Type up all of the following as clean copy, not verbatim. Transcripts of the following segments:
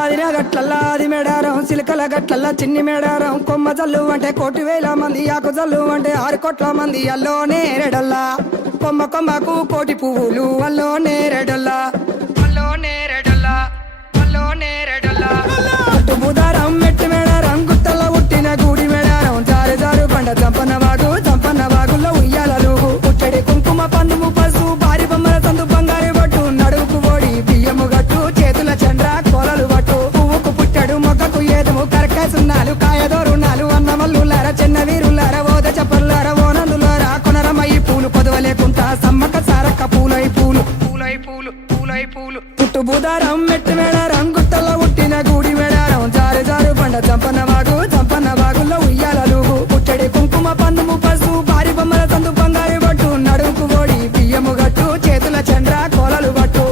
ఆదిన గట్లల్లా ఆది మేడారం సిలికల గట్లల్లా చిన్ని మేడారం కొమ్మ జల్లు అంటే 1,000,000 మంది ఆకు జల్లు అంటే 6 కోట్ల మంది అల్లోనే రెడల్లా కొమ్మ కొమ్మకు 1,000,000 పువ్వులు అల్లోనే రెడల్లా అల్లోనే రెడల్లా అల్లోనే రెడల్లా అటు బుధారం మెట్టి మేడారం గుట్టల ఉట్టిన గూడి మేడారం జారు జారు పండ చంపన్న వాగుల్లో ఉయ్యాలలు పుట్టడి కుంకుమ పన్నుము పసు భారీ బొమ్మల సందు బంగారు బట్టు నడువుకు ఓడి బియ్యము గట్టు చేతుల చంద్ర కోలలు బట్టు పువ్వుకు పుట్టడు మొక్కకు ఏదము కరకాసున్నాలు కాయదోరున్నాలు అన్నమల్లులార చిన్న వీరులార ఓద చెప్పల్లార ఓనందులార కొనరమయ్యి పూలు పొదవలేకుంటా సమ్మక సారక్క పూలై పూలు పూలై పూలు పూలై పూలు పుట్టు బుధారం మెట్టి మేడారం గుట్టలో ఉట్టిన గూడి మేడారం జారు జారు పండ చంపన్న వాగుల్లో ఉయ్యాలలు పుట్టడి కుంకుమ పన్నుము పసు భారీ బొమ్మల సందు బంగారు బట్టు నడువుకు ఓడి బియ్యము గట్టు చేతుల చంద్ర కోలలు బట్టు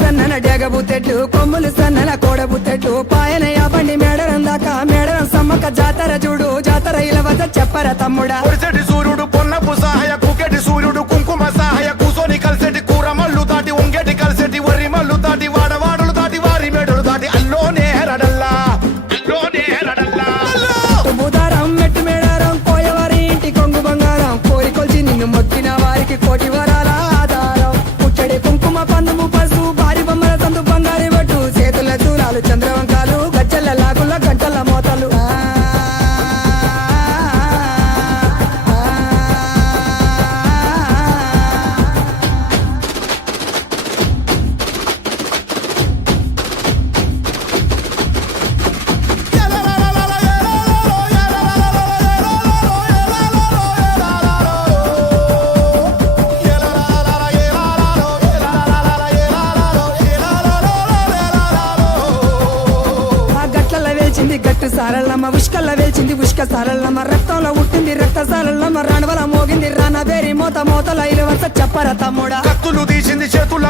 సన్నన డెగబుతెట్లు కొమ్ములు సన్నన కోడబుతెట్లు పాయన యాబండి మేడరం దాకా మేడరం సమ్మక్క జాతర చూడు జాతర ఇలా వద్ద చెప్పర తమ్ముడా సూర్యుడు పొన్నపు సహాయ కుకెటి సూర్యుడు కుంకుమ సహాయ కూసోని కలిసెటి కూర మల్లు దాటి ఉంగెటి కలిసెటి వరి మల్లు దాటి వాడవాడులు దాటి వారి మేడలు దాటి అల్లోనే రడల్లా అల్లోనే రడల్లా బుధారం మెట్టు మేడారం కోయవారి ఇంటి కొంగు బంగారం కోరికొల్చి నిన్ను మొక్కిన వారికి 1,000,000 వరాల ఆధారం పుట్టడి కుంకుమ పన్నుము పసు భారీ బొమ్మల సందు బంగారు బట్టు చేతుల దూరాలు చంద్రవంకాలు గజ్జల లాగుల గంటల మోతలు గట్టు సారల్లమ్మ ఉష్కల్ల వేల్చింది ఉష్క సారల్లమ్మ రక్తంలో ఉట్టింది రక్త సారల్లమ్మ రణవల మోగింది రానబేరి మోతల ఇలు వరుస చెప్పర తమ్ముడా కత్తులు తీసింది చేతుల